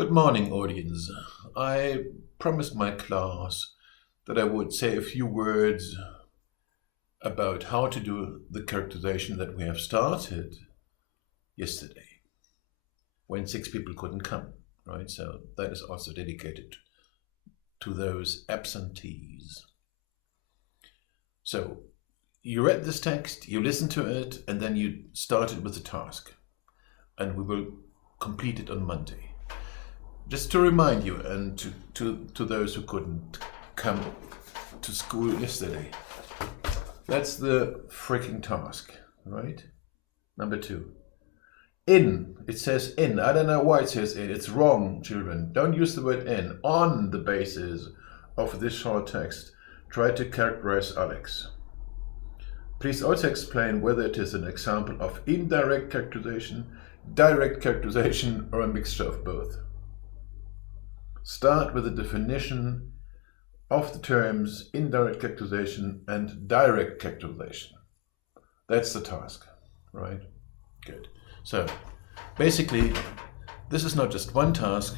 Good morning, audience. I promised my class that I would say a few words about how to do the characterization that we have started yesterday when 6 people couldn't come, right? So that is also dedicated to those absentees. So you read this text, you listened to it, and then you started with the task. And we will complete it on Monday. Just to remind you, and to those who couldn't come to school yesterday, that's the freaking task, right? Number 2. In, it says in. I don't know why it says in. It's wrong, children. Don't use the word in. On the basis of this short text, try to characterize Alex. Please also explain whether it is an example of indirect characterization, direct characterization, or a mixture of both. Start with a definition of the terms indirect characterization and direct characterization. That's the task, right? Good. So basically, this is not just one task,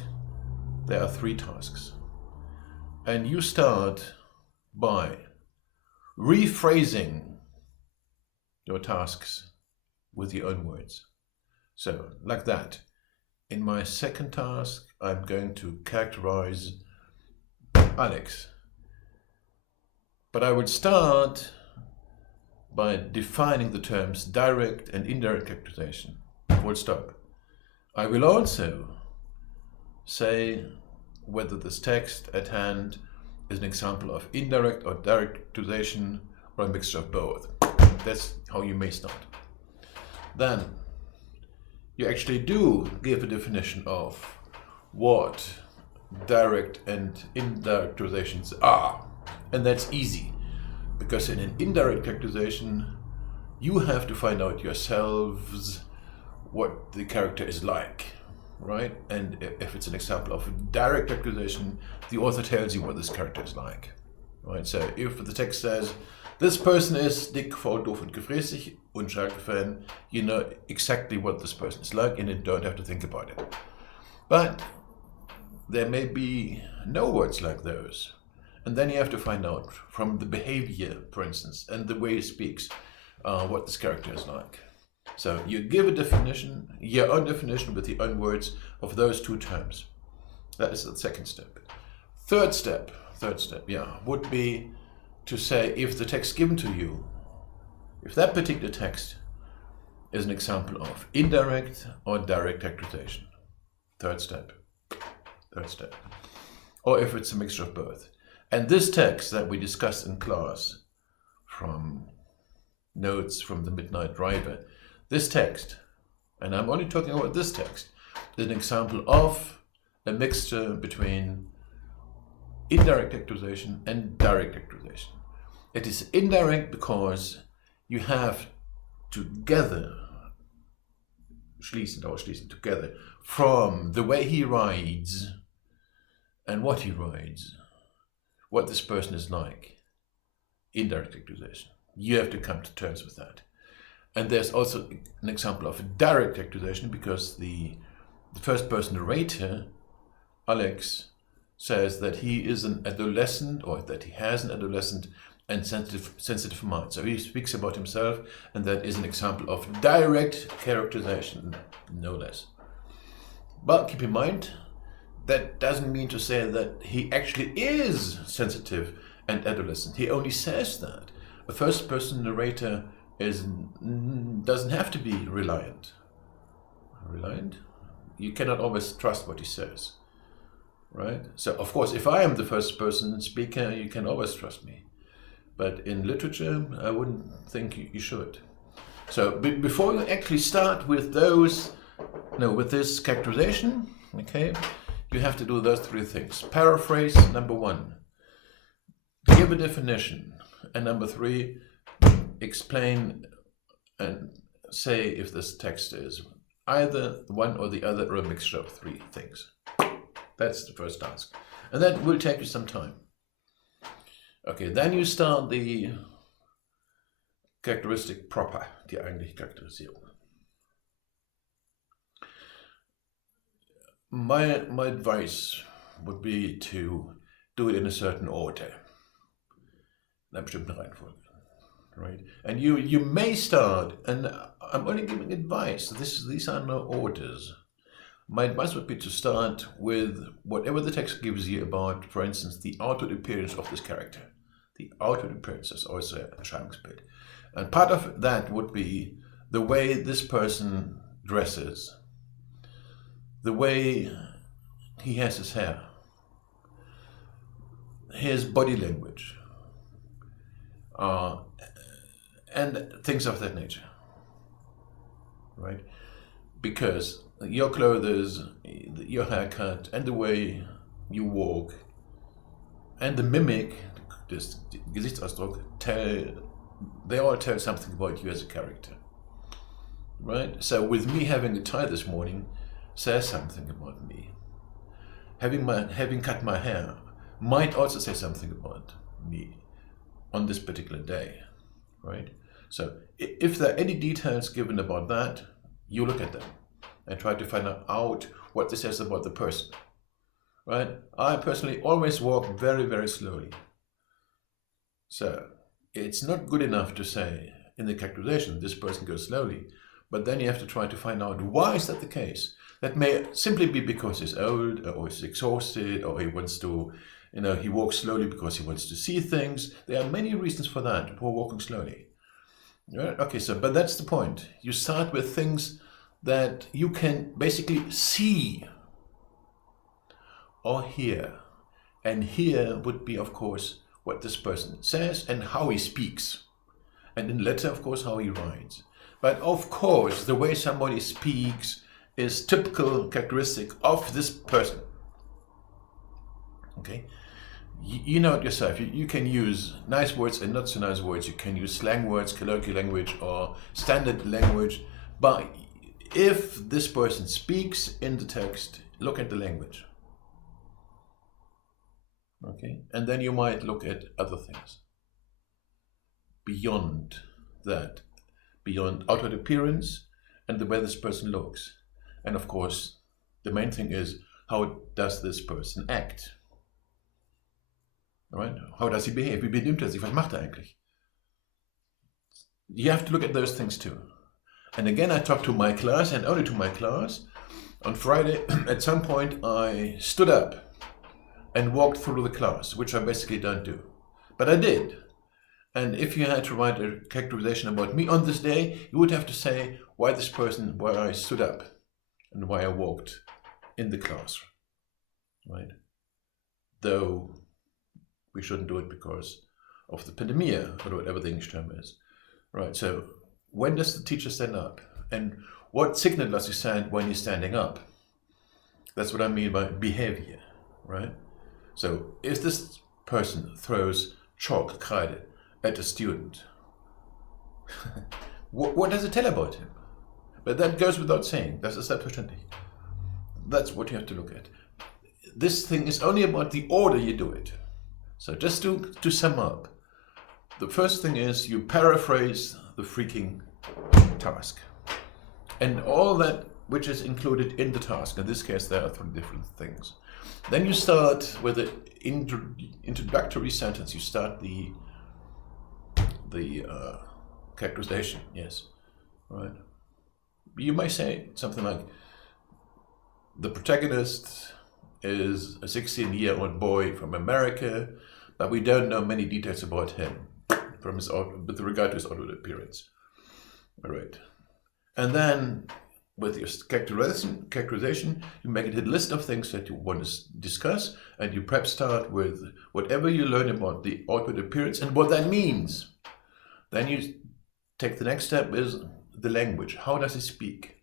there are 3 tasks. And you start by rephrasing your tasks with your own words. So, like that. In my second task, I'm going to characterize Alex. But I would start by defining the terms direct and indirect characterization. Full stop. I will also say whether this text at hand is an example of indirect or direct characterization or a mixture of both. That's how you may start. Then you actually do give a definition of what direct and indirect characterizations are. And that's easy, because in an indirect characterization, you have to find out yourselves what the character is like, right? And if it's an example of a direct characterization, the author tells you what this character is like, right? So if the text says, this person is dick, faul, doof, and gefräßig, Fan, you know exactly what this person is like and you don't have to think about it. But there may be no words like those. And then you have to find out from the behavior, for instance, and the way he speaks, what this character is like. So you give a definition, your own definition with your own words of those 2 terms. That is the second step. Third step, would be to say if the text given to you, if that particular text is an example of indirect or direct characterization. Third step. Or if it's a mixture of both. And this text that we discussed in class from notes from the Midnight Driver, this text, and I'm only talking about this text, is an example of a mixture between indirect characterization and direct characterization. It is indirect because you have together, schließen together, from the way he rides and what he rides, what this person is like, indirect characterization. You have to come to terms with that. And there's also an example of a direct characterization because the first person narrator, Alex, says that he is an adolescent, or that he has an adolescent and sensitive mind. So he speaks about himself, and that is an example of direct characterization, no less. But keep in mind, that doesn't mean to say that he actually is sensitive and adolescent. He only says that. A first-person narrator doesn't have to be reliant. Reliant? You cannot always trust what he says, right? So, of course, if I am the first-person speaker, you can always trust me. But in literature, I wouldn't think you should. So before you actually start with with this characterization, okay, you have to do those 3 things. Paraphrase, number 1. Give a definition. And number 3, explain and say if this text is either one or the other or a mixture of 3 things. That's the first task. And that will take you some time. Okay, then you start the Charakteristik proper, die eigentliche Charakterisierung. My advice would be to do it in a certain order, in einer bestimmten Reihenfolge, right? And you may start, and I'm only giving advice. These are no orders. My advice would be to start with whatever the text gives you about, for instance, the outward appearance of this character. The outward appearance is also a Erscheinungsbild. And part of that would be the way this person dresses, the way he has his hair, his body language, and things of that nature, right? Because your clothes, your haircut, and the way you walk, and the mimic, this Gesichtsausdruck, they all tell something about you as a character, right? So with me having a tie this morning says something about me. Having cut my hair might also say something about me on this particular day, right? So if there are any details given about that, you look at them and try to find out what this says about the person, right? I personally always walk very, very slowly. So it's not good enough to say in the characterization, this person goes slowly, but then you have to try to find out why is that the case. That may simply be because he's old, or he's exhausted, or he wants to, he walks slowly because he wants to see things. There are many reasons for that, for walking slowly. Right? Okay, but that's the point. You start with things that you can basically see or hear. And hear would be, of course, what this person says and how he speaks. And in letter, of course, how he writes. But of course, the way somebody speaks is typical characteristic of this person. Okay? You know it yourself. You can use nice words and not so nice words. You can use slang words, colloquial language, or standard language. But if this person speaks in the text, look at the language. Okay? And then you might look at other things. Beyond that, beyond outward appearance and the way this person looks. And of course, the main thing is, how does this person act? Right? How does he behave? Wie benimmt sich? Was macht eigentlich? You have to look at those things too. And again, I talked to my class, and only to my class. On Friday, at some point, I stood up and walked through the class, which I basically don't do. But I did. And if you had to write a characterization about me on this day, you would have to say why I stood up and why I walked in the class, right? Though we shouldn't do it because of the pandemia, or whatever the English term is, right? So when does the teacher stand up? And what signal does he send when he's standing up? That's what I mean by behavior, right? So if this person throws chalk, Kreide, at a student, what does it tell about him? But that goes without saying. Das ist selbstverständlich. That's what you have to look at. This thing is only about the order you do it. So just to sum up, the first thing is you paraphrase the freaking task. And all that which is included in the task. In this case, there are 3 different things. Then you start with the introductory sentence. You start the characterization, yes, right? You may say something like, the protagonist is a 16-year-old boy from America, but we don't know many details about him with regard to his outward appearance. All right. And then with your characterization, you make a list of things that you want to discuss, and you perhaps start with whatever you learn about the outward appearance and what that means. Then you take the next step is the language. How does he speak?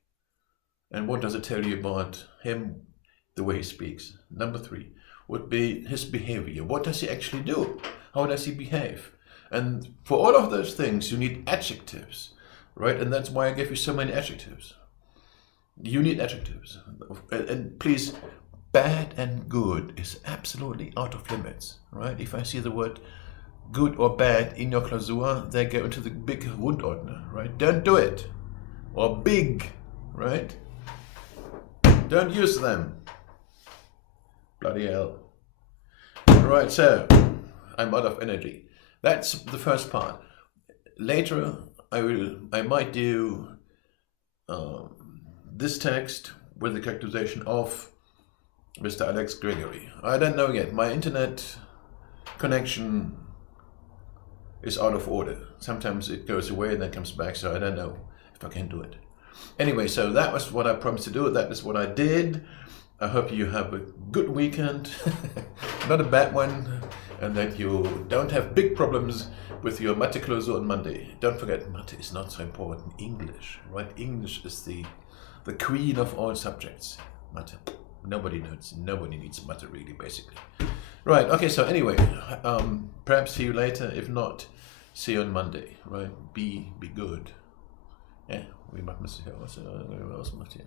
And what does it tell you about him, the way he speaks? Number 3 would be his behavior. What does he actually do? How does he behave? And for all of those things, you need adjectives, right? And that's why I gave you so many adjectives. You need adjectives. And please, bad and good is absolutely out of limits, right? If I see the word good or bad in your Klausur, they go into the big Rundordner, right? Don't do it. Or big, right? Don't use them. Bloody hell. Right, so I'm out of energy. That's the first part. Later I might do this text with the characterization of Mr. Alex Gregory. I don't know yet. My internet connection is out of order. Sometimes it goes away and then comes back, so I don't know if I can do it. Anyway, so that was what I promised to do. That is what I did. I hope you have a good weekend, not a bad one, and that you don't have big problems with your Mathe Klausur on Monday. Don't forget, Mathe is not so important. English, right? English is the queen of all subjects. Mathe. Nobody needs Mathe really, basically. Right, okay, so anyway, perhaps see you later. If not, see you on Monday, right? Be good. Yeah, we might miss it. Was Mathe?